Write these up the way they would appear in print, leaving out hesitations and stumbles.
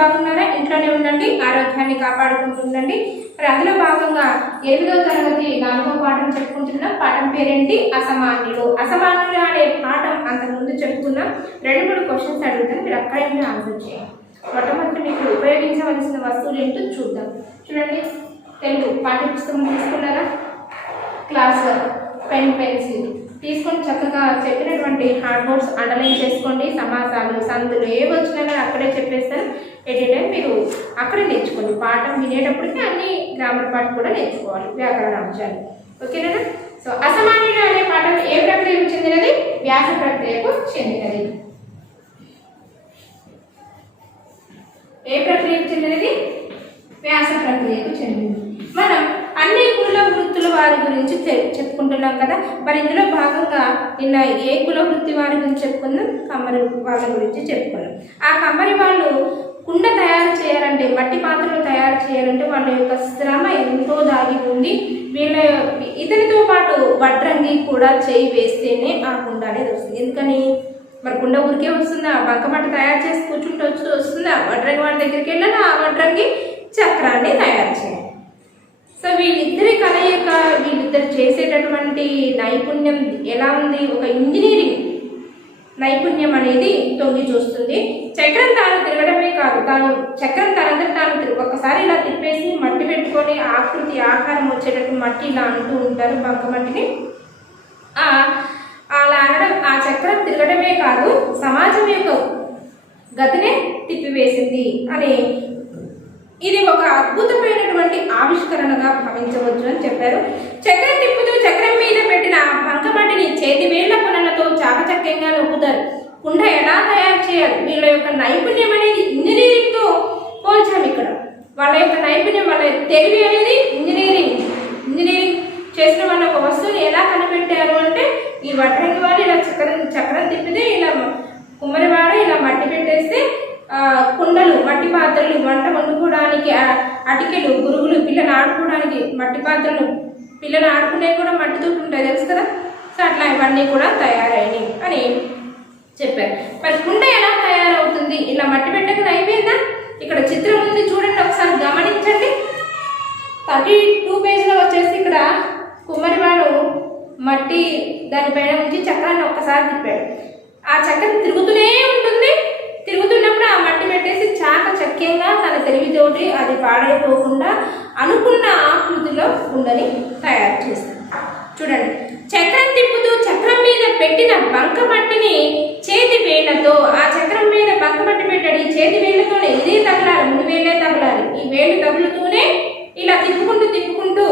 బాగున్నారా? ఇంట్లోనే ఉండండి, ఆరోగ్యాన్ని కాపాడుకుంటుండండి. మరి అందులో భాగంగా 8వ తరగతి 4వ పాఠం చెప్పుకుంటున్నాం. పాఠం పేరేంటి? అసమాన్యులు. అసమాన్యులు అనే పాఠం అంతకుముందు చెప్పుకున్నాం. 2-3 క్వశ్చన్స్ అడుగుతాను, మీరు అక్కడే ఆన్సర్ చేయండి. మొట్టమొదటి మీకు ఉపయోగించవలసిన వస్తువులు ఏంటో చూద్దాం. చూడండి, తెలుగు పాఠ్యపుస్తకం తీసుకున్నారా? క్లాస్ వర్క్, పెన్, పెన్సిల్ తీసుకొని చక్కగా చెప్పినటువంటి హార్డ్ బోర్డ్స్ అండర్లైన్ చేసుకోండి. సమాసాలు, సందులు ఏవి వచ్చినా అక్కడే చెప్పేస్తారు. ఎటైనా మీరు అక్కడే నేర్చుకోండి. పాఠం వినేటప్పటికీ అన్ని గ్రామర్ పార్ట్ కూడా నేర్చుకోవాలి, వ్యాకరణ అంశాలు. ఓకేనా? సో అసమాన్యులు అనే పాఠం ఏ ప్రక్రియకు చెందినది? వ్యాస ప్రక్రియకు చెందినది. ఏ ప్రక్రియకు చెందినది? వ్యాస ప్రక్రియకు చెందినది. మనం అన్ని కుల వృత్తుల వారి గురించి చెప్పుకుంటున్నాం కదా. మరి ఇందులో భాగంగా నిన్న ఏ కుల వృత్తి వారి గురించి చెప్పుకున్నాం? కమ్మరి వాళ్ళ గురించి చెప్పుకున్నాం. ఆ కమ్మరి వాళ్ళు కుండ తయారు చేయాలంటే, మట్టి పాత్రలు తయారు చేయాలంటే వాళ్ళ యొక్క శ్రమ ఎంతో దాగి ఉంది. ఇతనితో పాటు వడ్రంగి కూడా చేయి వేస్తేనే ఆ కుండ అనేది వస్తుంది. ఎందుకని? మరి కుండ ఊరికే వస్తుందా? బంకమట్టి తయారు చేసి కూర్చుంటూ వస్తుందా? వడ్రంగి వాళ్ళ దగ్గరికి వెళ్ళాలి, ఆ వడ్రంగి చక్రాన్ని తయారు చేయాలి. సో వీళ్ళిద్దరి కలయిక, వీళ్ళిద్దరు చేసేటటువంటి నైపుణ్యం ఎలా ఉంది? ఒక ఇంజనీరింగ్ నైపుణ్యం అనేది తొంగి చూస్తుంది. చక్రం తాను తిరగడమే కాదు, చక్రం తనంతా తాను ఒకసారి ఇలా తిప్పేసి మట్టి పెట్టుకొని ఆకృతి ఆకారం వచ్చేటట్టు మట్టి ఇలా అంటూ ఉంటారు, బంకమట్టిని. అలా అనడం, ఆ చక్రం తిరగడమే కాదు సమాజం యొక్క గతినే తిప్పివేసింది అని, ఇది ఒక అద్భుతమైనటువంటి ఆవిష్కరణగా భావించవచ్చు అని చెప్పారు. చక్రం తిప్పుతూ చక్రం మీద పెట్టిన బంకమట్టిని చేతి వేళ్ల కొనలతో చాకచక్యంగా నొక్కుతారు. కుండ ఎలా తయారు చేయాలి? వీళ్ళ యొక్క నైపుణ్యం అనేది ఇంజనీరింగ్తో పోల్చాము ఇక్కడ. వాళ్ళ యొక్క నైపుణ్యం, వాళ్ళ తెలివి అనేది ఇంజనీరింగ్ చేసిన వాళ్ళ ఒక వస్తువుని ఎలా కనిపెట్టారు అంటే, ఈ వడ్రంగి వాళ్ళు ఇలా చక్రం తిప్పితే, ఇలా కుమ్మరివాడు ఇలా మట్టి పెట్టేస్తే కుండలు, మట్టి పాత్రలు, వంట వండుకోవడానికి అటికెలు, గురుగులు, పిల్లలు ఆడుకోవడానికి మట్టి పాత్రలు, పిల్లలు ఆడుకునేవి కూడా మట్టితో ఉంటాయి, తెలుసు కదా. సో అట్లా ఇవన్నీ కూడా తయారైనవి అని చెప్పారు. మరి కుండ ఎలా తయారవుతుంది? ఇలా మట్టి పెట్టకుండా అయిపోయిందా? ఇక్కడ చిత్రం ఉంది చూడండి, ఒకసారి గమనించండి. 32 పేజీలో వచ్చేసి ఇక్కడ కుమ్మరివాడు మట్టి దానిపైన ఉంచి చక్రాన్ని ఒక్కసారి తిప్పాడు. ఆ చక్రం తిరుగుతూనే ఉంటుంది. తిరుగుతున్నప్పుడు ఆ మట్టి పెట్టేసి చాకచక్యంగా తన తెలివితోటి అది పాడైపోకుండా అనుకున్న ఆకృతిలో కుండని తయారు చేస్తాడు. చూడండి, చక్రం తిప్పుతూ చక్రం మీద పెట్టిన బంకమట్టిని చేతి వేళ్లతో, ఆ చక్రం మీద బంకమట్టి పెట్టాడు, ఈ చేతి వేళ్లతోనే ఇదే తగలాలి, 3 వేలే తగలాలి. ఈ వేళ్ళు తగులుతూనే ఇలా తిప్పుకుంటూ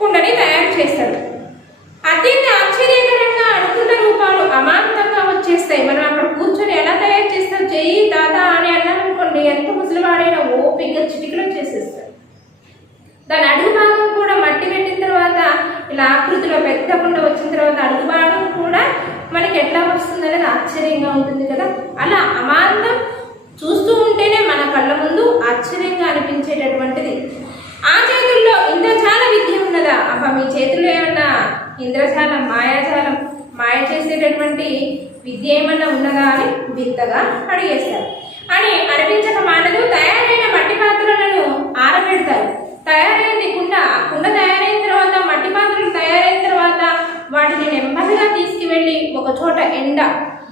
కుండని తయారు చేస్తాడు. అత్యంత ఆశ్చర్యకరంగా అనుకున్న రూపాలు అమాంతంగా వచ్చేస్తాయి. మనం అక్కడ కూర్చొని ఎలా తయారు చేస్తాం? చెయ్యి తాత అని అన్నామనుకోండి, ఎంత ముసలివాడైనా ఓపికగా చిటికలో చేసేస్తాడు. దాని అడుగు భాగం కూడా మట్టి పెట్టిన తర్వాత ఇలా ఆకృతిలో పెద్ద కుండ వచ్చిన తర్వాత అడుగు భాగం కూడా మనకి ఎట్లా వస్తుంది అనేది ఆశ్చర్యంగా ఉంటుంది కదా. అలా అమాంతం చూస్తూ ఉంటేనే మన కళ్ళ ముందు ఆశ్చర్యంగా అనిపించేటటువంటిది. ఆ చేతుల్లో ఇంద్రజాల విద్య ఉన్నదా? అబ్బా, మీ చేతుల్లో ఏమన్నా ఇంద్రజాలం, మాయాజాలం, మాయ చేసేటటువంటి విద్య ఏమన్నా ఉన్నదా అని వింతగా అడిగేస్తారు. అని అనిపించక మానదు. తయారైన మట్టి పాత్రలను ఆరబెడతారు. తయారైంది కుండ తయారైన తర్వాత, మట్టి పాత్రలు తయారైన తర్వాత వాటిని నెమ్మదిగా తీసుకువెళ్ళి ఒక చోట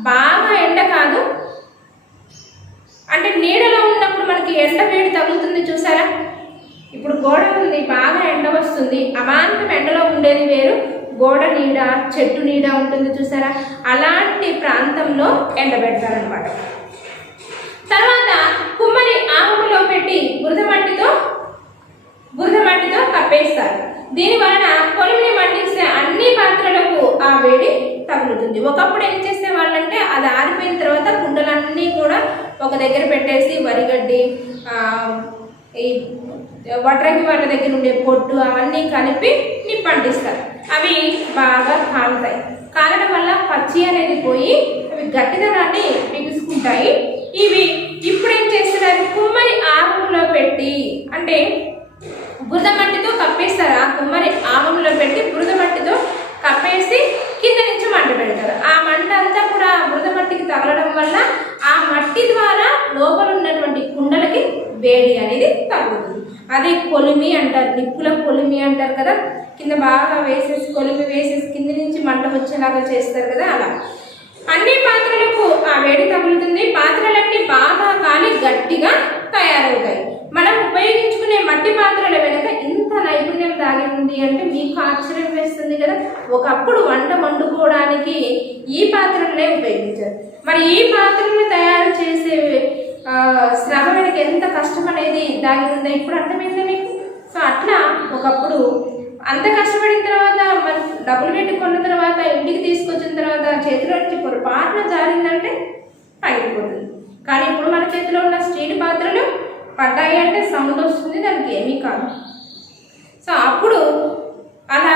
బాగా ఎండ కాదు అంటే నీడలో ఉన్నప్పుడు మనకి ఎండ వేడి తగులుతుంది చూసారా. ఇప్పుడు గోడ ఉంది, బాగా ఎండ వస్తుంది, అమాంతం ఎండలో ఉండేది వేరు, గోడ నీడ, చెట్టు నీడ ఉంటుంది చూసారా. అలాంటి ప్రాంతంలో ఎండబెడతారనమాట. తర్వాత కుమ్మరి ఆములో పెట్టి బురద మట్టితో కప్పేస్తారు. దీని వలన పొలిమిని మండిస్తే అన్ని పాత్రలకు ఆ వేడి తగులుతుంది. ఒకప్పుడు ఏం చేసే వాళ్ళంటే, అది ఆరిపోయిన తర్వాత కుండలన్నీ కూడా ఒక దగ్గర పెట్టేసి వరిగడ్డి, ఈ వడ్రంగి వాళ్ళ దగ్గర ఉండే పొట్టు అవన్నీ కలిపి నిప్పంటిస్తారు. అవి బాగా కాలుతాయి. కాలడం వల్ల పచ్చి అనేది పోయి అవి గట్టిదనాన్ని బిగుసుకుంటాయి. ఇవి ఇప్పుడు ఏం చేస్తున్నారు? కుమ్మరి ఆములో పెట్టి, అంటే బురద మట్టితో కప్పేస్తారు. ఆ కుమ్మరి ఆములో పెట్టి బురద మట్టితో కప్పేసి కింద నుంచి మంట పెడతారు. ఆ మంట అంతా కూడా బురద మట్టికి తగలడం వల్ల ఆ మట్టి ద్వారా లోపల వేడి అనేది తగ్గుతుంది. అదే కొలిమి అంటారు, నిప్పుల కొలిమి అంటారు కదా, కింద బాగా వేసేసి కొలిమి వేసేసి కింద నుంచి మంట వచ్చేలాగా చేస్తారు కదా, అలా అన్ని పాత్రలకు ఆ వేడి తగులుతుంది. పాత్రలన్నీ బాగా కాలి గట్టిగా తయారవుతాయి. మనం ఉపయోగించుకునే మట్టి పాత్రల వెనుక ఇంత నైపుణ్యం దాగి ఉంది అంటే మీకు ఆశ్చర్యం వేస్తుంది కదా. ఒకప్పుడు వంట వండుకోవడానికి ఈ పాత్రలనే ఉపయోగించారు. మరి ఈ పాత్రలను తయారు చేసే శ్రమ వెనుక ఎంత కష్టం అనేది దాగి ఉందో ఇప్పుడు అర్థమైందా మీకు? సో అట్లా ఒకప్పుడు అంత కష్టపడిన తర్వాత మరి డబ్బులు పెట్టి కొన్న తర్వాత ఇంటికి తీసుకొచ్చిన తర్వాత చేతిలో నుంచి పొరపాటున జారిందంటే పగిలిపోతుంది. కానీ ఇప్పుడు మన చేతిలో ఉన్న స్టీల్ పాత్రలు పడ్డాయి అంటే సౌండ్ వస్తుంది, దానికి ఏమీ కాదు. సో అప్పుడు అలా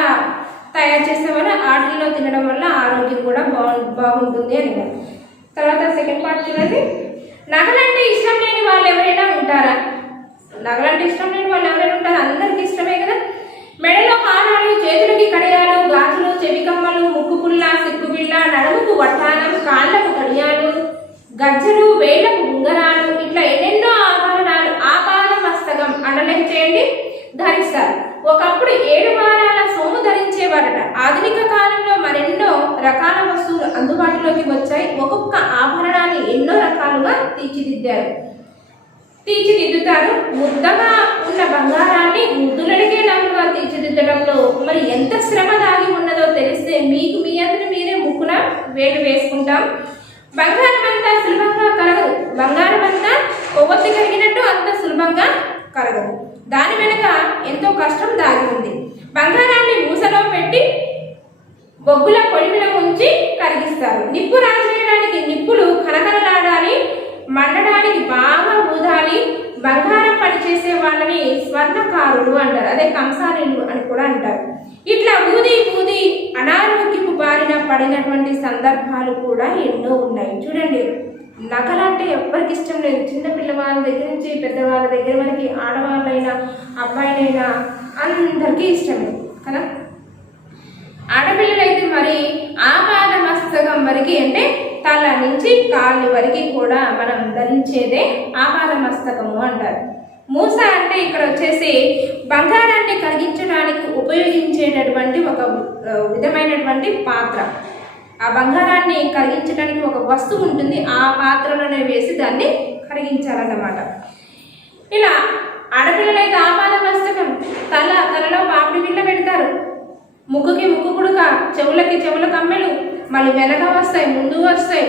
తయారు చేసేవాళ్ళు ఆటల్లో తినడం వల్ల ఆరోగ్యం కూడా బాగుంటుంది అని. తర్వాత సెకండ్ పార్ట్ చూడండి. నగలంటే ఇష్టం లేని వాళ్ళు ఎవరైనా ఉంటారా? నగలంటే ఇష్టం లేని వాళ్ళు ఎవరైనా ఉంటారా? అందరికీ ఇష్టమే కదా. మెడలో హారాలు, చేతులకి కడియాలు, గాజులు, చెవికమ్మలు, ముక్కు పుల్ల, సిగ్గు బిళ్ళ, నడుముకు వడ్డానం, కాళ్ళకు కడియాలు, గజ్జలు, వేళ్లకు ఉంగరాలు, ఇట్లా ఎన్నెన్నో ఆభరణాలు ఆపాద మస్తకం అండర్లైన్ చేయండి ధరిస్తారు. ఒకప్పుడు 7 వారాల సోము ధరించేవారట. ఆధునిక కాలంలో మరెన్నో రకాల వస్తువులు అందుబాటులోకి వచ్చాయి. ఒక్కొక్క ఆభరణాన్ని ఎన్నో రకాలుగా తీర్చిదిద్దుతారు. ముద్దగా ఉన్న బంగారాన్ని ముద్దులడిగే నవ్వుగా తీర్చిదిద్దడంలో మరి ఎంత శ్రమ దాగి ఉన్నదో తెలిస్తే మీకు మీ అందరూ మీరే ముక్కున వేలు వేసుకుంటాం. బంగారం అంతా సులభంగా కరగదు. బంగారం అంతా కొవ్వొత్తి కరిగినట్టు అంత సులభంగా కరగదు. దాని వెనుక ఎంతో కష్టం దాగి ఉంది. బంగారాన్ని మూసలో పెట్టి బొగ్గుల పొలిమిలో ఉంచి కరిగిస్తారు. నిప్పు రాజేయడానికి నిప్పులు కనకనలాడాలి, మండడానికి బాగా ఊదాలి. బంగారం పని చేసే వాళ్ళని స్వర్ణకారులు అంటారు, అదే కంసాలీలు అని కూడా అంటారు. ఇట్లా ఊది ఊది అనారోగ్యపు బారిన పడినటువంటి సందర్భాలు కూడా ఎన్నో ఉన్నాయి. చూడండి, నగలంటే ఎవరికి ఇష్టం లేదు. చిన్న పిల్లవాళ్ళ దగ్గర నుంచి పెద్దవాళ్ళ దగ్గర వరకు, ఆడవాళ్ళైనా అబ్బాయిలైనా అందరికీ ఇష్టమే కదా. ఆడపిల్లలైతే మరి ఆపాద మస్తకం వరకు అంటే తల నుంచి కాళ్ళ వరకు కూడా మనం ధరించేదే ఆపాద మస్తకము అంటారు. మూస అంటే ఇక్కడ వచ్చేసి బంగారాన్ని కరిగించడానికి ఉపయోగించేటటువంటి ఒక విధమైనటువంటి పాత్ర. ఆ బంగారాన్ని కరిగించడానికి ఒక వస్తువు ఉంటుంది, ఆ పాత్రలోనే వేసి దాన్ని కరిగించాలన్నమాట. ఇలా ఆడపిల్లలైతే ఆపాద మస్తకం, తలలో పాపిడి బిళ్ళ పెడతారు, ముక్కుకి ముక్కు పుడక, చెవులకి చెవుల కమ్మెలు, మళ్ళీ వెనక వస్తాయి, ముందు వస్తాయి,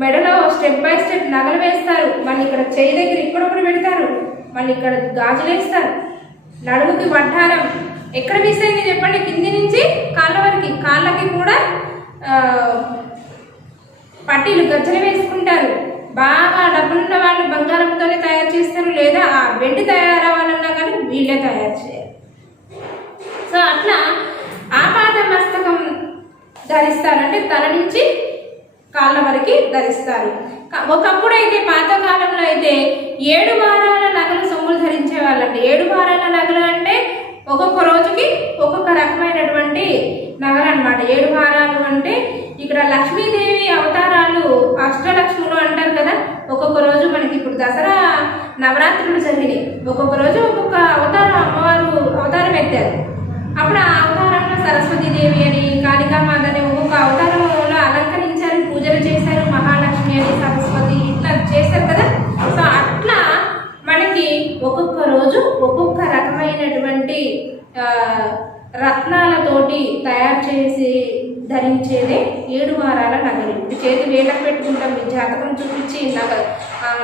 మెడలో స్టెప్ బై స్టెప్ నగలు వేస్తారు, మళ్ళీ ఇక్కడ చేయి దగ్గర ఇక్కడొకటి పెడతారు, మళ్ళీ ఇక్కడ గాజులు వేస్తారు, నడుముకి వడ్డారం. ఎక్కడ వీసైంది చెప్పండి? కింది నుంచి కాళ్ళ వరకు. కాళ్ళకి కూడా పట్టీలు గజ్జలు వేసుకుంటారు. బాగా డబ్బులున్న వాళ్ళు బంగారంతోనే తయారు చేస్తారు, లేదా ఆ వెండి తయారవ్వాలన్నా కానీ వీళ్ళే తయారు చేయాలి. సో అట్లా ఆపాద మస్తకం ధరిస్తారంటే తల నుంచి కాళ్ళ వరకు ధరిస్తారు. ఒకప్పుడు అయితే పాతకాలంలో అయితే 7 వారాల నగలు సొమ్ములు ధరించే వాళ్ళంటే. 7 వారాల నగలు అంటే ఒక్కొక్క రోజుకి ఒక్కొక్క రకమైనటువంటి నగలు అనమాట. 7 వారాలు అంటే ఇక్కడ లక్ష్మీదేవి అవతారాలు, అష్టలక్ష్ములు అంటారు కదా. ఒక్కొక్క రోజు మనకి ఇప్పుడు దసరా నవరాత్రులు జరిగినాయి, ఒక్కొక్క రోజు ఒక్కొక్క అవతారం అమ్మవారు అవతారం ఎత్తారు. అప్పుడు ఆ అవతారంలో సరస్వతీదేవి అని, కాళికామాత అని ఒక్కొక్క అవతారంలో అలంకరించారు, పూజలు చేశారు. మహాలక్ష్మి అని, సరస్వతి ఇట్లా చేశారు కదా. సో అట్లా మనకి ఒక్కొక్క రోజు ఒక్కొక్క రకమైనటువంటి రత్నాలతోటి తయారు చేసి ధరించేదే 7 వారాల నగలు. చేతి వేళ్ళకు పెట్టుకుంటాం, మీ జాతకం చూపించి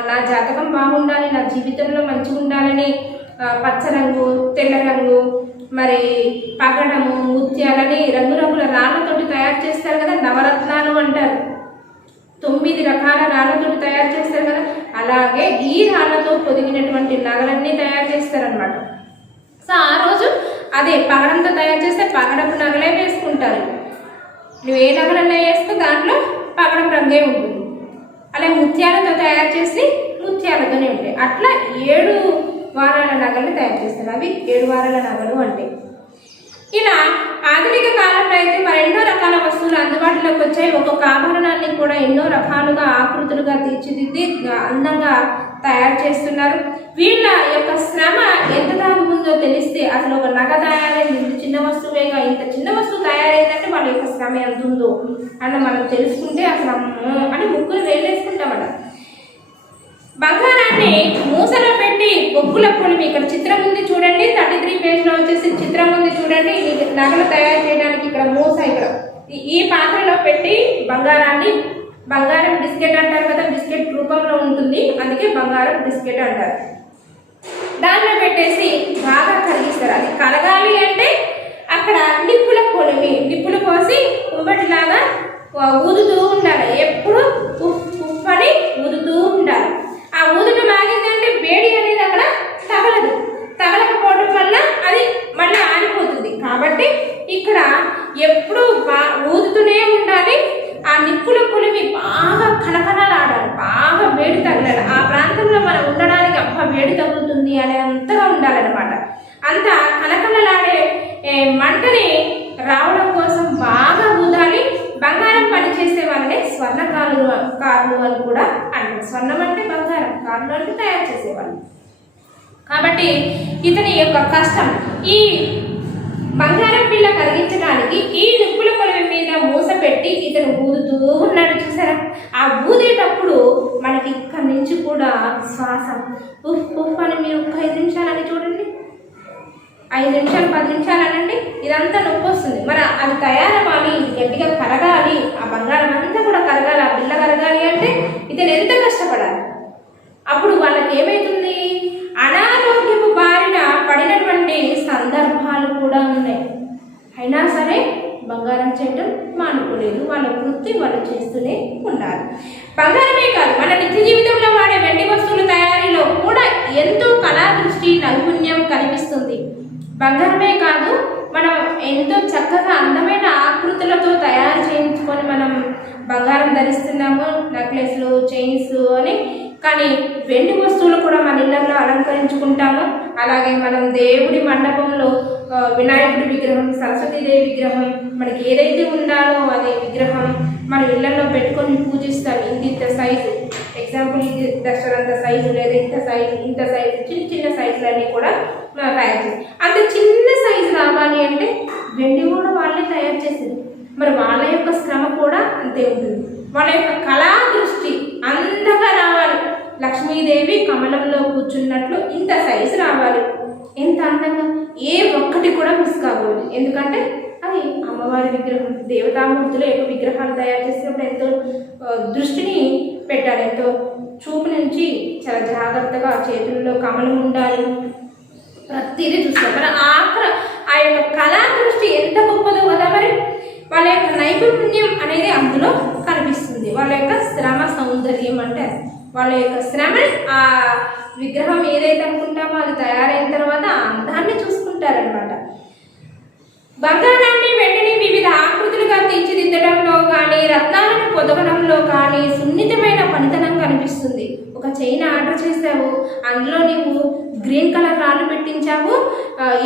నా జాతకం బాగుండాలి, నా జీవితంలో మంచిగా ఉండాలని పచ్చ రంగు, తెల్ల రంగు, మరి పగడము, ముత్యాలని రంగురంగుల రాళ్ళతోటి తయారు చేస్తారు కదా, నవరత్నాలు అంటారు. 9 రకాల రాళ్ళతోటి తయారు చేస్తారు కదా. అలాగే ఈ రాళ్ళతో పొదిగినటువంటి నగలన్నీ తయారు చేస్తారనమాట. సో ఆ రోజు అదే పగడంతో తయారు చేస్తే పగడపు నగలే వేసుకుంటారు. నువ్వు ఏ నగలన్నా వేసుకో, దాంట్లో పగడం రంగే ఉంటుంది. అలా ముత్యాలతో తయారు చేసి ముత్యాలతోనే ఉంటాయి. అట్లా 7 వారాల నగలు తయారు చేస్తారు. అవి 7 వారాల నగలు అంటే. ఇలా ఆధునిక కాలంలో అయితే మరెన్నో రకాల వస్తువులు అందుబాటులోకి వచ్చాయి. ఒక్కొక్క ఆభరణాన్ని కూడా ఎన్నో రకాలుగా ఆకృతులుగా తీర్చిదిద్ది అందంగా తయారు చేస్తున్నారు. వీళ్ళ యొక్క శ్రమ ఎంత దాని ఉందో తెలిస్తే అసలు ఒక నగ తయారైంది ఇంత చిన్న వస్తువేగా, ఇంత చిన్న వస్తువు తయారైందంటే వాళ్ళ యొక్క శ్రమ ఎంత ఉందో అన్న మనం తెలుసుకుంటే అసలు అని ముగ్గురు వేలేసుకుంటామట. బంగారాన్ని మూసలో పెట్టి బొగ్గుల పొలిమి, ఇక్కడ చిత్రం ఉంది చూడండి, 33 పేజ్లో వచ్చేసి చిత్రం ఉంది చూడండి. నగలు తయారు చేయడానికి ఇక్కడ మూస, ఇక్కడ ఈ పాత్రలో పెట్టి బంగారం బిస్కెట్ అంటారు కదా, బిస్కెట్ రూపంలో ఉంటుంది, అందుకే బంగారం బిస్కెట్ అంటారు. దాంట్లో పెట్టేసి బాగా కరిగిస్తారు. అది కరగాలి అంటే అక్కడ నిప్పులు పోసి కుంబటిలాగా ఊదుతూ ఉండాలి. ఎప్పుడు ఉప్పని ఊదుతూ ఉండాలి. ఆ ఊదుట ఆగిందంటే వేడి అనేది అక్కడ తగలకపోవడం వల్ల అది మళ్ళీ ఆరిపోతుంది. కాబట్టి ఇక్కడ ఎప్పుడు ఊదుతూనే ఉండాలి. ఆ నిప్పుల కొలిమి బాగా కలకలలాడాలి, బాగా వేడి తగలాలి. ఆ ప్రాంతంలో మనం ఉండడానికి వేడి తగులుతుంది అనేంతగా ఉండాలన్నమాట. అంత కలకలలాడే మంటని రావడం కోసం బాగా ఊదాలి. బంగారం పని చేసే వాళ్ళనే స్వర్ణకారులు అని కూడా అంటారు. స్వర్ణం అంటే బంగారం, కారులు అంటే తయారు చేసేవాళ్ళు. కాబట్టి ఇతని యొక్క కష్టం ఈ బంగారం పిల్ల కరిగించడానికి ఈ నిప్పుల కొలిమి మీద మూస పెట్టి ఇతను ఊదుతూ ఉన్నాడు. చూసారా? ఆ ఊదేటప్పుడు మనకి ఇక్కడి నుంచి కూడా శ్వాస ఉఫ్ అని మీరు ఒక 5 నిమిషాలని చూడండి, 5 నిమిషాలు 10 నిమిషాలు అనండి, ఇదంతా నొప్పి వస్తుంది. మరి అది తయారవ్వాలి, ఇది గట్టిగా కరగాలి, ఆ బంగారం అంతా కూడా కరగాలి, ఆ పిల్ల కరగాలి అంటే ఇతను ఎంత కష్టపడాలి. అప్పుడు వాళ్ళకి ఏమవుతుంది, అనారోగ్యపు బారిన పడినటువంటి సందర్భాలు కూడా ఉన్నాయి. అయినా సరే బంగారం చేయడం మానుకోలేదు. వాళ్ళ వృత్తి వాళ్ళు చేస్తూనే ఉండాలి. బంగారమే కాదు, మన నిత్య జీవితంలో వాడే వెండి వస్తువుల తయారీలో కూడా ఎంతో కళా దృష్టి నైపుణ్యం కనిపిస్తుంది. బంగారమే కాదు, మనం ఎంతో చక్కగా అందమైన ఆకృతులతో తయారు చేయించుకొని మనం బంగారం ధరిస్తున్నాము, నెక్లెస్లు, చైన్స్ అని. కానీ వెండి వస్తువులు కూడా మన ఇళ్లలో అలంకరించుకుంటాము. అలాగే మనం దేవుడి మండపంలో వినాయకుడి విగ్రహం, సరస్వతీదేవి విగ్రహం, మనకి ఏదైతే ఉండాలో అదే విగ్రహం మన ఇళ్లలో పెట్టుకొని పూజిస్తాం. ఇంత సైజు, ఎగ్జాంపుల్ ఇది దసరంత సైజు, లేదా ఇంత సైజు చిన్న సైజులన్నీ కూడా మనం తయారు చేస్తాం. అంత చిన్న సైజు రావాలి అంటే వెండి కూడా వాళ్ళే తయారు చేసింది. మరి వాళ్ళ యొక్క శ్రమ కూడా అంతే ఉంటుంది. వాళ్ళ యొక్క కళా దృష్టి అందంగా రావాలి. లక్ష్మీదేవి కమలంలో కూర్చున్నట్లు ఇంత సైజు రావాలి, ఎంత అందంగా, ఏ ఒక్కటి కూడా మిస్ కాకూడదు. ఎందుకంటే అది అమ్మవారి విగ్రహం. దేవతామూర్తులు యొక్క విగ్రహాలు తయారు చేసినప్పుడు ఎంతో దృష్టిని పెట్టాలి, ఎంతో చూపు నుంచి చాలా జాగ్రత్తగా చేతుల్లో కమలం ఉండాలి, ప్రతిదీ చూస్తాం. మన ఆ యొక్క కళా దృష్టి ఎంత గొప్పదో కదా. మరి వాళ్ళ యొక్క నైపుణ్యం అనేది అందులో కనిపిస్తుంది. వాళ్ళ యొక్క శ్రమ సౌందర్యం అంటే వాళ్ళ యొక్క శ్రమ, ఆ విగ్రహం ఏదైతే అనుకుంటామో అది తయారైన తర్వాత ఆ అందాన్ని చూసుకుంటారనమాట. బంగారాన్ని వెండిని వివిధ ఆకృతులుగా తీర్చిదిద్దడంలో కానీ, రత్నాలను పొదగడంలో కానీ సున్నితమైన పనితనం కనిపిస్తుంది. ఒక చైన్ ఆర్డర్ చేసావు, అందులో నీవు గ్రీన్ కలర్ రాళ్ళు పెట్టించావు,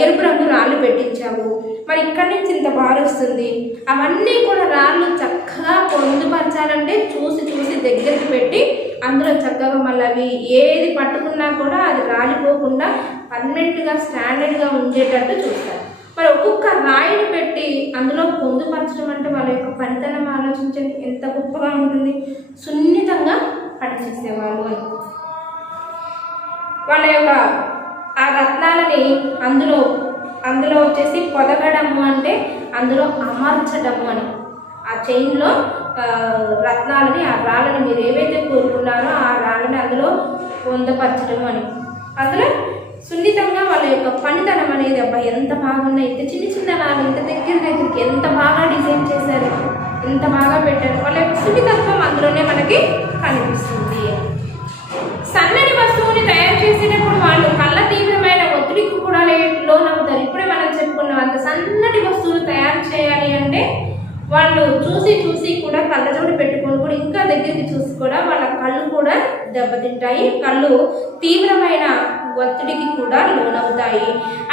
ఎరుపు రంగు రాళ్ళు పెట్టించావు, మరి ఇక్కడి నుంచి ఇంత బాగా వస్తుంది. అవన్నీ కూడా రాళ్ళు చక్కగా పొందుపరచాలంటే చూసి దగ్గరికి పెట్టి అందులో చక్కగా మళ్ళీ అవి ఏది పట్టుకున్నా కూడా అది రాలిపోకుండా పర్మనెంట్గా స్టాండర్డ్గా ఉండేటట్టు చూస్తారు. మరి ఒక్కొక్క రాయిని పెట్టి అందులో పొందుపరచడం అంటే వాళ్ళ యొక్క పనితనం ఆలోచించండి, ఎంత గొప్పగా ఉంటుంది. సున్నితంగా పనిచేసేవాళ్ళు అని వాళ్ళ యొక్క ఆ రత్నాలని అందులో వచ్చేసి పొదగడము అంటే అందులో అమర్చడము అని. ఆ చైన్లో రత్నాలని, ఆ రాళ్ళని మీరు ఏవైతే కోరుకున్నారో ఆ రాళ్ళని అందులో పొందపరచడం అని. అందులో సున్నితంగా వాళ్ళ యొక్క పనితనం అనేది అబ్బాయి ఎంత బాగున్నాయి, ఇంత చిన్న రాళ్ళు ఇంత దగ్గరికి ఎంత బాగా డిజైన్ చేశారు, ఎంత బాగా పెట్టారు. వాళ్ళ యొక్క సున్నితత్వం అందులోనే మనకి కనిపిస్తుంది. సన్నని వస్తువుని తయారు చేసేటప్పుడు వాళ్ళు కళ్ళ తీవ్రమైన ఒత్తిడికి కూడా లోనవుతారు. ఇప్పుడే మనం చెప్పుకున్నాం, అంత సన్నటి వస్తువులు తయారు చేయాలి అంటే వాళ్ళు చూసి కూడా కళ్ళజోడు పెట్టుకొని కూడా ఇంకా దగ్గరికి చూసి కూడా వాళ్ళ కళ్ళు కూడా దెబ్బతింటాయి, కళ్ళు తీవ్రమైన ఒత్తిడికి కూడా లోనవుతాయి.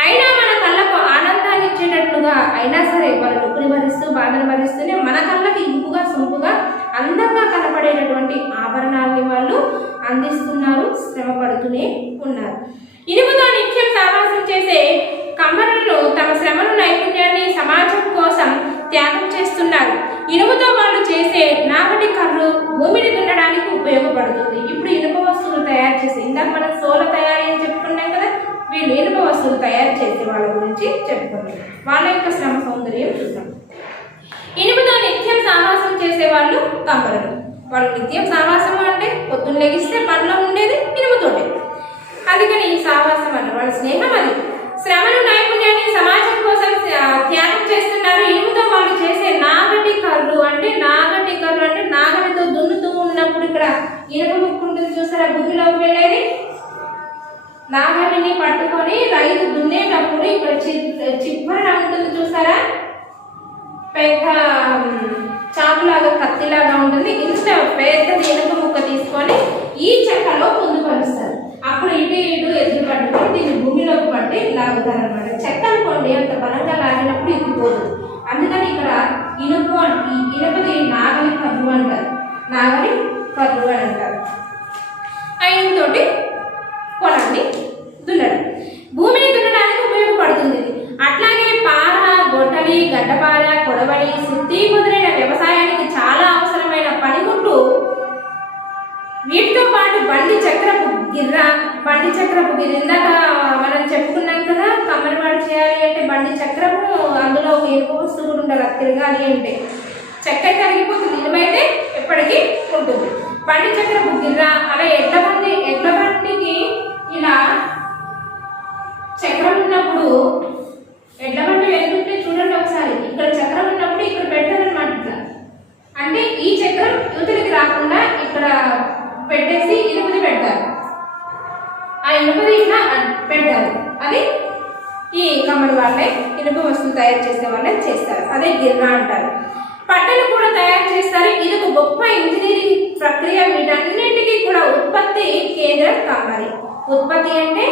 అయినా మన కళ్ళకు ఆనందాన్ని ఇచ్చేటట్లుగా అయినా సరే వాళ్ళ నొప్పిని భరిస్తూ బాధను భరిస్తూనే మన కళ్ళకి ఇంపుగా సొంపుగా అందంగా కనపడేటటువంటి ఆభరణాలని వాళ్ళు అందిస్తున్నారు, శ్రమ పడుతూనే ఉన్నారు. ఇనుముతో నిత్యం సావాసం చేసే కమ్మరులు తమ శ్రమను నైపుణ్యాన్ని సమాజం కోసం త్యాగం చేస్తున్నారు. ఇనుముతో వాళ్ళు చేసే నాగటి కర్రు భూమిని దున్నడానికి ఉపయోగపడుతుంది. ఇప్పుడు ఇనుప వస్తువులు తయారు చేసే, ఇందాక మనం సోల తయారీ అని చెప్పుకున్నాం కదా, వీళ్ళు ఇనుప వస్తువులు తయారు చేసే వాళ్ళ గురించి చెప్పుకున్నాం. వాళ్ళ యొక్క శ్రమ సౌందర్యం చూద్దాం. ఇనుముతో నిత్యం సావాసం చేసే వాళ్ళు కమ్మరులు. వాళ్ళు నిత్యం సావాసం అంటే పొద్దున్న లెగిస్తే పనిలో ఉండేది ఇనుముతోటే, అందుకని ఈ సావాసం అన్న వాళ్ళ స్నేహం అది. శ్రమను నైపుణ్యాన్ని సమాజం కోసం త్యాగం చేస్తున్నారు. ఇనుముతో వాళ్ళు చేసే నాగటి కర్రు అంటే నాగటితో దున్నుతూ ఉన్నప్పుడు ఇక్కడ ఇనుప ముక్కు ఉంటుంది చూసారా, భూమిలోకి వెళ్ళేది. నాగటిని పట్టుకొని రైతు దున్నేటప్పుడు ఇక్కడ చిప్పన ఉంటుంది చూసారా, పెద్ద చాకులాగా కత్తిలాగా ఉంటుంది. ఇంత పెద్ద ఇనుప ముక్క తీసుకొని ఈ చెక్కలో పొందుపరుస్తారు. అప్పుడు ఇటు ఎదురు పట్టుకొని దీన్ని భూమిలోకి పట్టి లాగుతారు అనమాట. చెక్క అనుకోండి అంత బలంగా లాగినప్పుడు ఇరిగిపోదు. అందుకని ఇక్కడ ఇనుపది నాగలి కర్రు అంటారు. ఆ ఇనుముతోటి పొలాన్ని దున్నడం, భూమిని దున్నడానికి ఉపయోగపడుతుంది. అట్లాగే పార, గొడ్డలి, గడ్డపార, కొడవలి, సుత్తి మొదలైన వ్యవసాయానికి చాలా అవసరమైన పనిముట్లు. వీటితో పాటు బండి చక్రపు గిర్ర ఇందాక మనం చెప్పుకున్నాం కదా, కమ్మరివాడు చేయాలి అంటే బండి చక్రము, అందులో ఒక ఇనుప వస్తువు కూడా ఉండాలి, అది తిరగాలి అంటే. చెక్క అయితే అరిగిపోతుంది, ఇనుమైతే ఎప్పటికీ ఉంటుంది. బండి చక్రపు గిర్ర, అలా ఎడ్ల బండికి ఇలా చక్రం ఉన్నప్పుడు, ఎడ్ల బండి వెళ్తుంటే చూడండి ఒకసారి, ఇక్కడ చక్రం ఉన్నప్పుడు ఇక్కడ పెట్టారనమాట. ఇట్లా అంటే ఈ చక్రం యువతలకి రాకుండా ఇక్కడ పెట్టేసి ఇనుపది పెడతారు. ఆ ఇనుపది ఇట్లా పెడతారు. అది ఈ కమ్మరి వాళ్ళే, ఇనుప వస్తువులు తయారు చేసే వాళ్ళే చేస్తారు. అదే గిర్ర అంటారు. పట్టెలు కూడా తయారు చేస్తారు. ఇది ఒక గొప్ప ఇంజనీరింగ్ ప్రక్రియ. వీటన్నింటికీ కూడా ఉత్పత్తి కేంద్రం కమ్మరి. ఉత్పత్తి అంటే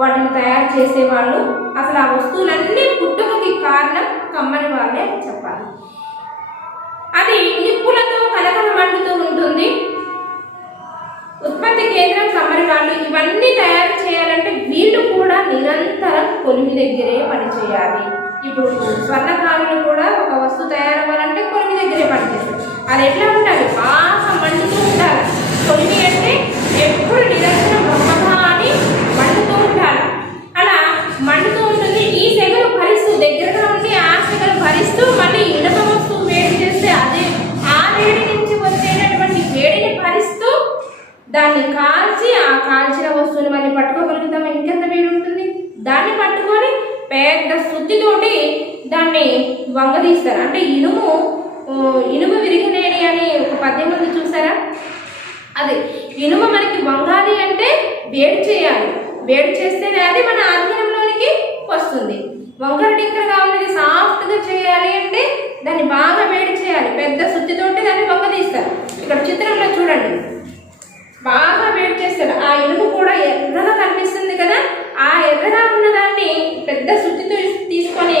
వాటిని తయారు చేసేవాళ్ళు. అసలు ఆ వస్తువులన్నీ పుట్టుకకి కారణం కమ్మరి వాళ్ళే చెప్పాలి. అది నిప్పులతో కలకల మండుతూ ఉంటుంది. ఉత్పత్తి కేంద్రం కమ్మరి వాళ్ళు. ఇవన్నీ తయారు చేయాలంటే వీళ్ళు కూడా నిరంతరం కొలిమి దగ్గరే పనిచేయాలి. ఇప్పుడు స్వర్ణకారులు కూడా ఒక వస్తువు తయారవ్వాలంటే కొలిమి దగ్గరే పనిచేస్తారు. అది ఎట్లా ఉండాలి, బాగా మండుతూ ఉండాలి. కొలిమి అంటే ఎప్పుడు నిరంతరం బ్రహ్మగా అని మండుతూ ఉండాలి. అలా మండుతూ ఉంటుంది. ఈ సెగలు భరిస్తూ, దగ్గరగా ఉండి ఆ సెగలు భరిస్తూ మళ్ళీ ఇనుప వస్తువు వేడి చేస్తే అదే ఆ వేడి నుంచి వచ్చేటటువంటి వేడిని భరిస్తూ దాన్ని కాల్చి, ఆ కాల్చిన వస్తువుని మళ్ళీ పట్టుకోగలుగుతాం. ఇంకెంత వేడి ఉంటుంది. దాన్ని పట్టుకొని పెద్ద శుద్ధితోటి దాన్ని వంగదీస్తారు. అంటే ఇనుము విరిగినేని అని ఒక పద్యం ఉంది చూసారా, అది ఇనుము మనకి వంగాలి అంటే వేడి చేయాలి. వేడి చేస్తేనే అది మన ఆధీనంలోనికి వస్తుంది. వంకర టింకరగా ఉన్నది సాఫ్ట్గా చేయాలి అంటే దాన్ని బాగా వేడి చేయాలి. పెద్ద శుద్ధితోటి దాన్ని వంగదీస్తారు. ఇక్కడ చిత్రంలో చూడండి, బాగా వేడి చేస్తారు. ఆ ఇనుము కూడా ఎర్రగా కనిపిస్తుంది కదా, ఆ ఎర్రగా ఉన్నదాన్ని పెద్ద శుద్ధితో తీసుకొని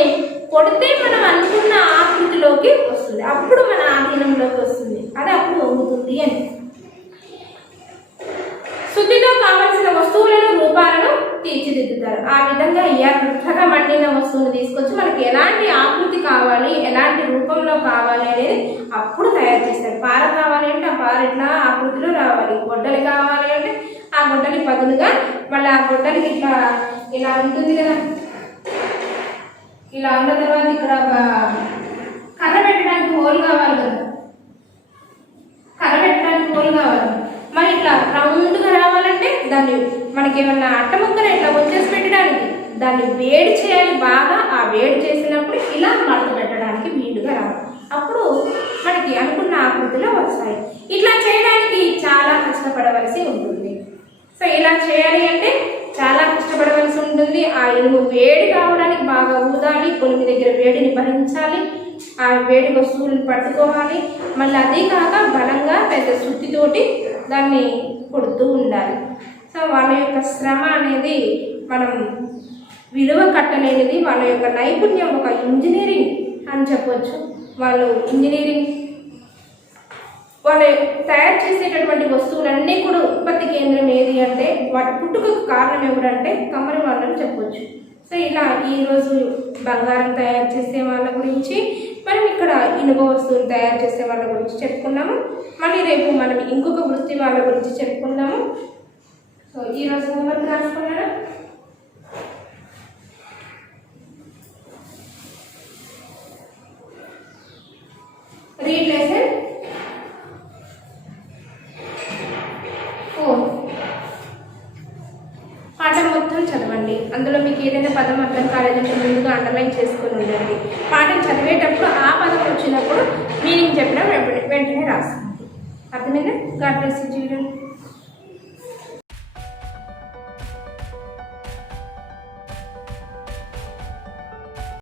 కొడితే మనం అనుకున్న ఆకృతిలోకి వస్తుంది. అప్పుడు మన ఆధీనంలోకి వస్తుంది. అది అప్పుడు వంగుతుంది అని. శుద్ధితో కావలసిన వస్తువులను, రూపాలను తీర్చిదిద్దుతారు. ఆ విధంగా ఎర్రగా మండిన వస్తువును తీసుకొచ్చి మనకి ఎలాంటి ఆకృతి కావాలి, ఎలాంటి రూపంలో కావాలి అనేది అప్పుడు తయారు చేస్తారు. పార కావాలి అంటే ఆ పార ఇట్లా ఆకృతిలో రావాలి. గొడ్డలి కావాలి అంటే ఆ గొడ్డలి పదులుగా, మళ్ళీ ఆ గొడ్డలికి ఇట్లా ఇలా ఉంటుంది కదా, ఇలా ఉన్న తర్వాత ఇక్కడ కర్ర పెట్టడానికి హోల్ కావాలి కదా, కర్ర పెట్టడానికి హోల్ కావాలి. మరి ఇట్లా రౌండ్గా రావాలంటే దాన్ని మనకి ఏమన్నా అట్ట ముక్కలు ఇట్లా వచ్చేసి పెట్టడానికి దాన్ని వేడి చేయాలి బాగా. ఆ వేడి చేసినప్పుడు ఇలా మడత పెట్టడానికి వీలుగా రావాలి. అప్పుడు మనకి అనుకున్న ఆకృతిలో వస్తాయి. ఇట్లా చేయడానికి చాలా కష్టపడవలసి ఉంటుంది. సో ఇలా చేయాలి అంటే చాలా కష్టపడవలసి ఉంటుంది. ఆ ఇనుము వేడి కావడానికి బాగా ఊదాలి, కొలిమి దగ్గర వేడిని భరించాలి, ఆ వేడి వస్తువులను పట్టుకోవాలి. మళ్ళీ అదే కాక బలంగా పెద్ద శుద్ధితోటి దాన్ని కొడుతూ ఉండాలి. సో వాళ్ళ యొక్క శ్రమ అనేది మనం విలువ కట్టలేనిది. వాళ్ళ యొక్క నైపుణ్యం ఒక ఇంజనీరింగ్ అని చెప్పవచ్చు. వాళ్ళు ఇంజనీరింగ్ వాళ్ళు తయారు చేసేటటువంటి వస్తువులన్నీ కూడా ఉత్పత్తి కేంద్రం ఏది అంటే వాటి పుట్టుకకు కారణం ఎవరంటే కమ్మరి వాళ్ళని చెప్పొచ్చు. సో ఇలా ఈరోజు బంగారం తయారు చేసే వాళ్ళ గురించి, మనం ఇక్కడ ఇనుప వస్తువులు తయారు చేసే వాళ్ళ గురించి చెప్పుకున్నాము. మళ్ళీ రేపు మనం ఇంకొక వృత్తి వాళ్ళ గురించి చెప్పుకుందాము. సో ఈరోజు హోంవర్క్ రాసుకున్నారా? Read lesson 4. పాఠం మొత్తం చదవండి. అందులో మీకు ఏదైనా పదం అర్థం కాలేదంటే ముందుగా అండర్లైన్ చేసుకొని ఉండండి. పాఠం చదివేటప్పుడు ఆ పదం వచ్చినప్పుడు మీనింగ్ చెప్పిన వెంటనే రాసుకోండి. అర్థమైందా? God bless you children.